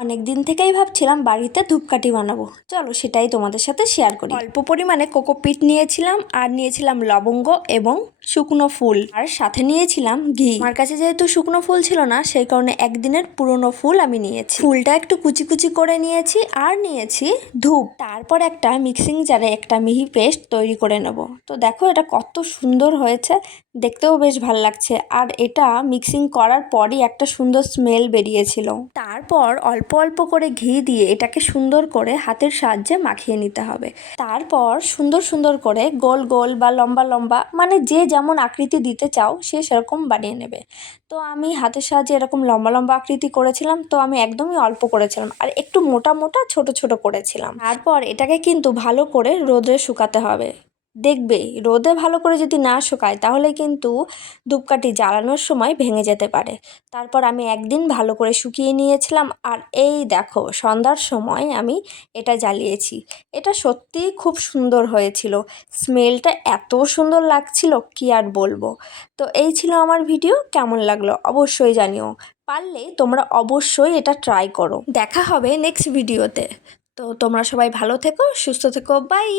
অনেক দিন থেকেই ভাবছিলাম বাড়িতে ধূপকাঠি বানাবো, চলো সেটাই তোমাদের সাথে শেয়ার করি। অল্প পরিমাণে কোকোপিট নিয়েছিলাম আর নিয়েছিলাম লবঙ্গ এবং শুকনো ফুল, আর সাথে নিয়েছিলাম ঘি। আমার কাছে যেহেতু শুকনো ফুল ছিল না, সেই কারণে একদিনের পুরনো ফুল আমি নিয়েছি। ফুলটা একটু কুচি কুচি করে নিয়েছি আর নিয়েছি ধূপ। তারপর একটা মিক্সিং জারে একটা মিহি পেস্ট তৈরি করে নেব। তো দেখো এটা কত সুন্দর হয়েছে, দেখতেও বেশ ভালো লাগছে। আর এটা মিক্সিং করার পরই একটা সুন্দর স্মেল বেরিয়েছিল। তারপর অল্প অল্প করে ঘি দিয়ে এটাকে সুন্দর করে হাতের সাহায্যে মাখিয়ে নিতে হবে। তারপর সুন্দর সুন্দর করে গোল গোল বা লম্বা লম্বা, মানে যে যেমন আকৃতি দিতে চাও সে সেরকম বানিয়ে নেবে। তো আমি হাতের সাহায্যে এরকম লম্বা লম্বা আকৃতি করেছিলাম, তো আমি একদমই অল্প করেছিলাম আর একটু মোটা মোটা ছোট ছোট করেছিলাম। তারপর এটাকে কিন্তু ভালো করে রোদে শুকাতে হবে। দেখবে রোদে ভালো করে যদি না শুকায় তাহলে কিন্তু ধূপকাঠি জ্বালানোর সময় ভেঙে যেতে পারে। তারপর আমি একদিন ভালো করে শুকিয়ে নিয়েছিলাম, আর এই দেখো সন্ধ্যার সময় আমি এটা জ্বালিয়েছি। এটা সত্যিই খুব সুন্দর হয়েছিল, স্মেলটা এত সুন্দর লাগছিল কি আর বলবো। তো এই ছিল আমার ভিডিও, কেমন লাগলো অবশ্যই জানিও। পারলে তোমরা অবশ্যই এটা ট্রাই করো। দেখা হবে নেক্সট ভিডিওতে। তো তোমরা সবাই ভালো থেকো, সুস্থ থেকো, বাই।